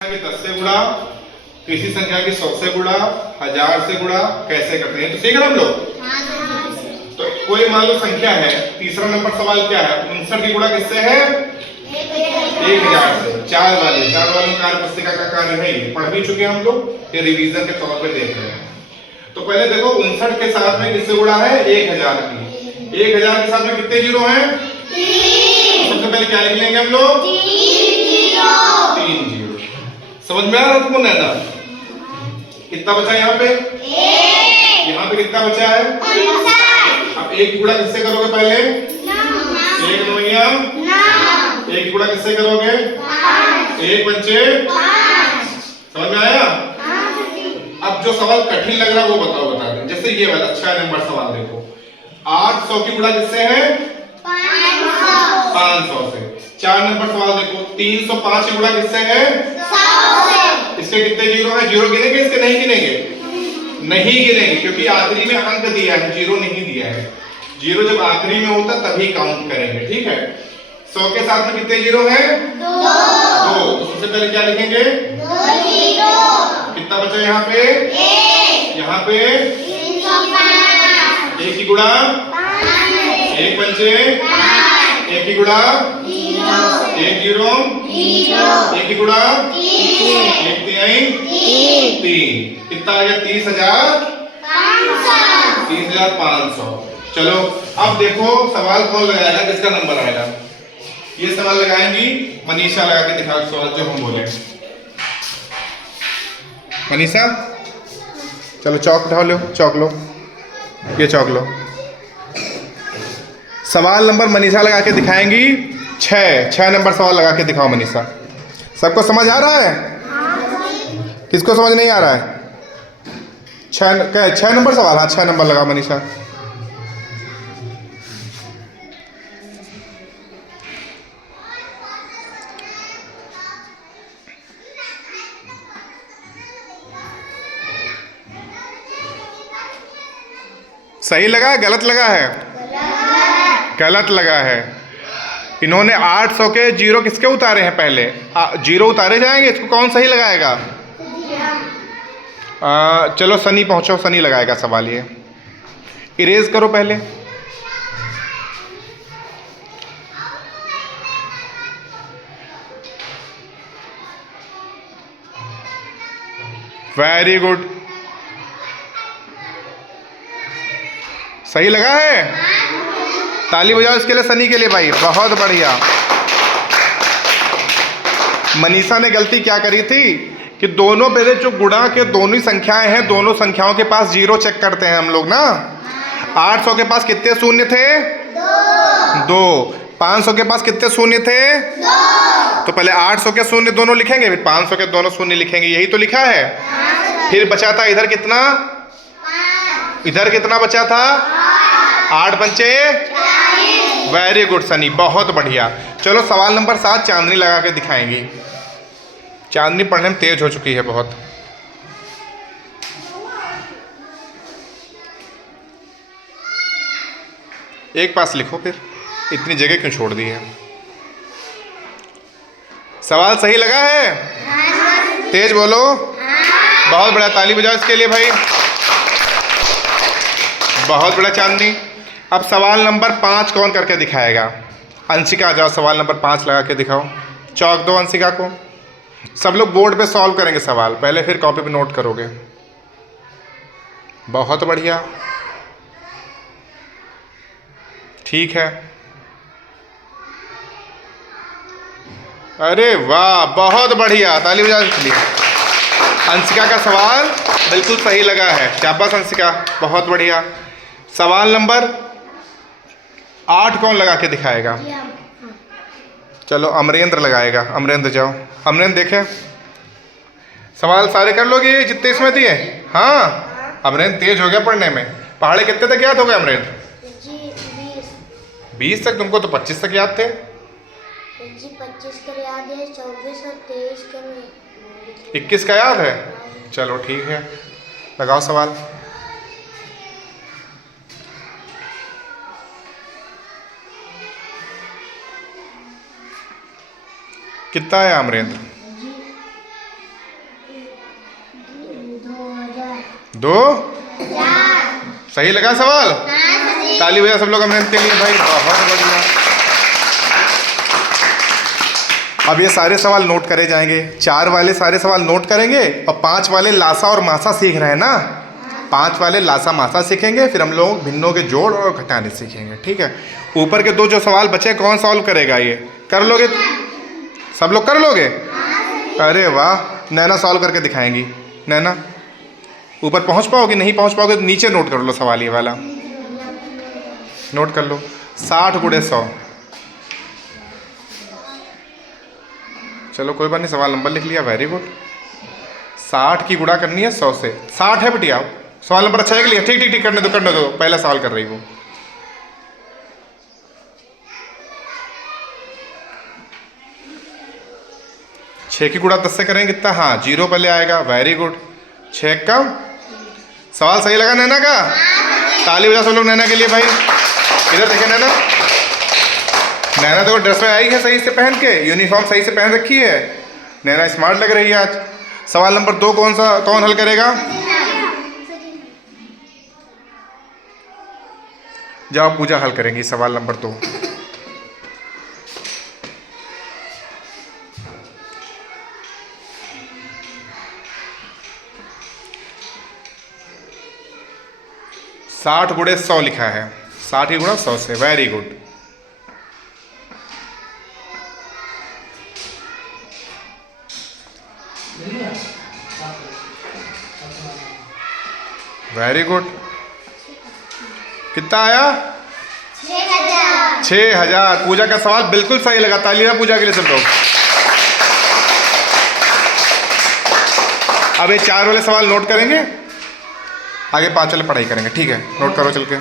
कि 10 से गुणा, किसी संख्या की 100 से गुणा, 1000 से गुणा कैसे करते हैं, तो सीख रहे हम लोग। तो कोई मान लो संख्या है, तीसरा नंबर सवाल क्या है, 59 की गुणा किससे है, 1000 से। चार वाले कार्य पुस्तिका का कार्य है, ये पढ़ भी चुके हैं हम लोग, ये रिवीजन के तौर पे देख रहे हैं। तो पहले देखो 59 के साथ में किससे गुणा है, 1000 की। 1000 के साथ में कितने जीरो हैं, सबसे पहले क्या लिख लेंगे हम लोग, 3 जीरो। समझ में आ रहा है तुमको नैना? कितना बचा यहाँ पे, यहाँ पे कितना बचा है, अब एक की गुणा किससे करोगे पहले, एक नौया, एक की गुणा किससे करोगे, एक पंचे, समझ में आया? अब जो सवाल कठिन लग रहा है वो बताओ, बता दें। जैसे ये वाला 6 नंबर सवाल देखो, 800 की गुणा किससे है, 500 से। 4 नंबर सवाल देखो, 305 की गुणा किससे है, 100 से। इसके कितने जीरो है, जीरो गिनेंगे इसके, नहीं गिनेंगे, नहीं गिनेंगे क्योंकि आखिरी में अंक दिया है, जीरो नहीं दिया है। जीरो जब आखिरी में होता तभी काउंट करेंगे, ठीक है। 100 के साथ में कितने जीरो है, 2। तो सबसे पहले क्या लिखेंगे, 2 जीरो। कितना बचा यहाँ पे, यहाँ पे 305। एक की गुणा, एक पंचे, एक की गुणा, एक जीरो, एक की गुणा, एक तिहाई, 3। कितना आ गया, 30,500। चलो अब देखो सवाल कौन लगाएगा, किसका नंबर आएगा। ये सवाल लगाएंगी मनीषा, लगा के दिखाओ सवाल जो हम बोले। मनीषा चलो चौक उठा लो, चौक लो, ये चौक लो। सवाल नंबर मनीषा लगा के दिखाएंगी 6 नंबर सवाल लगा के दिखाओ मनीषा। सबको समझ आ रहा है, किसको समझ नहीं आ रहा है, 6 नंबर सवाल, हाँ 6 नंबर लगा मनीषा। सही लगा है, गलत लगा है, गलत लगा है। इन्होंने 800 के जीरो किसके उतारे हैं, पहले जीरो उतारे जाएंगे, इसको कौन सही लगाएगा, चलो सनी पहुंचो, सनी लगाएगा सवाल। ये इरेज करो पहले, वेरी गुड, सही लगा है, ताली बजाओ इसके लिए, सनी के लिए भाई, बहुत बढ़िया। मनीषा ने गलती क्या करी थी कि दोनों पहले जो गुणा के दोनों ही संख्याएं हैं, दोनों संख्याओं के पास जीरो चेक करते हैं हम लोग ना। 800 के पास कितने शून्य थे, 2। 500 के पास कितने शून्य थे, 2। तो पहले 800 के शून्य दोनों लिखेंगे, फिर 500 के दोनों शून्य लिखेंगे, यही तो लिखा है। फिर बचा था इधर कितना, इधर कितना बचा था, 8 पंचे, वेरी गुड सनी, बहुत बढ़िया। चलो सवाल नंबर 7 चांदनी लगा के दिखाएंगी। चांदनी पढ़ने में तेज हो चुकी है बहुत। एक पास लिखो, फिर इतनी जगह क्यों छोड़ दी है। सवाल सही लगा है, तेज बोलो, बहुत बड़ा, ताली बजाओ इसके लिए भाई, बहुत बड़ा चांदनी। अब सवाल नंबर 5 कौन करके दिखाएगा, अंशिका आ जाओ, सवाल नंबर 5 लगा के दिखाओ, चौक दो अंशिका को। सब लोग बोर्ड पे सॉल्व करेंगे सवाल पहले, फिर कॉपी पे नोट करोगे, बहुत बढ़िया, ठीक है। अरे वाह, बहुत बढ़िया, ताली बजाओ इसके लिए। अंशिका का सवाल बिल्कुल सही लगा है, शाबाश अंशिका, बहुत बढ़िया। सवाल नंबर 8 कौन लगा के दिखाएगा, चलो अमरेंद्र लगाएगा, अमरेंद्र जाओ, अमरेंद्र देखें, सवाल सारे कर लोगे जितने इसमें दिए, हाँ। अमरेंद्र तेज हो गया पढ़ने में, पहाड़े कितने तक याद हो गए अमरेंद्र, 20 तक, तुमको तो 25 तक याद थे जी, 25 का याद है, 24 और 23 का नहीं, 21 का याद है, चलो ठीक है, लगाओ सवाल। कितना है अमरेंद्र, 2। सही लगा सवाल? ताली बजा सब लोग अमृत के लिए भाई, बहुत बढ़िया। अब ये सारे सवाल नोट करे जाएंगे। 4 वाले सारे सवाल नोट करेंगे और 5 वाले लासा और मासा सीख रहे हैं ना। 5 वाले लासा मासा सीखेंगे, फिर हम लोग भिन्नों के जोड़ और घटाने सीखेंगे, ठीक है। ऊपर के 2 जो सवाल बचे कौन सॉल्व करेगा? ये कर लोगे? सब लोग कर लोगे? अरे वाह, नैना सॉल्व करके दिखाएंगी। नैना ऊपर पहुंच पाओगे? नहीं पहुंच पाओगे तो नीचे नोट कर लो सवाल ये वाला, नोट कर लो। 60 गुणे 100। चलो कोई बात नहीं, सवाल नंबर लिख लिया, वेरी गुड। 60 की गुणा करनी है 100 से। 60 है बेटिया, सवाल नंबर अच्छा है कि लिया? ठीक ठीक ठीक, करने दो, पहला सवाल कर रही वो। छः की गुणा 10 से करेंगे कितना? हाँ, 0 पहले आएगा, वेरी गुड। 6 का सवाल सही लगा नैना का? ताली बजा सब लोग नैना के लिए भाई। इधर देखें नैना, नैना तो ड्रेस में आई है सही से पहन के, यूनिफॉर्म सही से पहन रखी है। नैना स्मार्ट लग रही है आज। सवाल नंबर 2 कौन हल करेगा? जाओ पूजा हल करेंगी सवाल नंबर 2। साठ गुणे 100 लिखा है, 60 की गुणा 100 से, वेरी गुड। Very good. कितना आया? 6000। पूजा का सवाल बिल्कुल सही लगा, तालियां पूजा के लिए सब लोग। अब ये 4 वाले सवाल नोट करेंगे, आगे 5 वाले पढ़ाई करेंगे, ठीक है? नोट करो चल के।